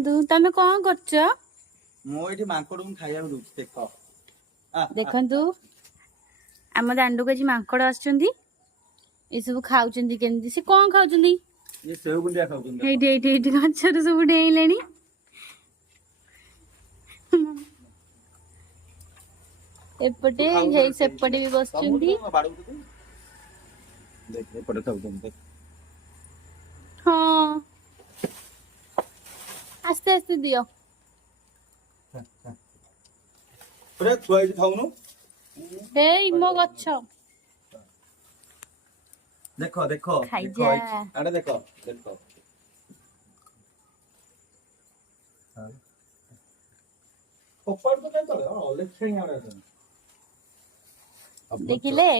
ଦେଖନ୍ତୁ ତମେ କଣ କରୁଛ? ମୁଁ ଏଠି ମାଙ୍କଡକୁ ଖାଇବାକୁ ଦଉଛି ଦେଖ। ଦେଖନ୍ତୁ ଆମ ଦାଣ୍ଡକୁ ଆଜି ମାଙ୍କଡ ଆସୁଛନ୍ତି। ଏସବୁ ଖାଉଛନ୍ତି କେମିତି? ସେ କଣ ଖାଉଛନ୍ତି? ଇଏ ସେଉ ବୁନ୍ଦିଆ ଖାଉଛନ୍ତି। ଏଇଠି ଏଇଠି ଏଇଠି ଗଛରୁ ସବୁ ଡେଇଁଲେଣି। ଏପଟେ ହେଇ ସେପଟେ ବି ବସିଛନ୍ତି। ଦେଖ ଏପଟେ ଖାଉଛନ୍ତି। ହଁ ଆସ୍ତେ ଆସ୍ତେ ଦିଅ। ପୁରା ଛୁଆ ଏଇଠି ଖାଉନୁ। ହେଇ ମୋ ଗଛ ଦେଖ ଦେଖ ଦେଖ ଖାଇଯା। ଆଡେ ଦେଖ ଦେଖ। ଦେଖିଲେ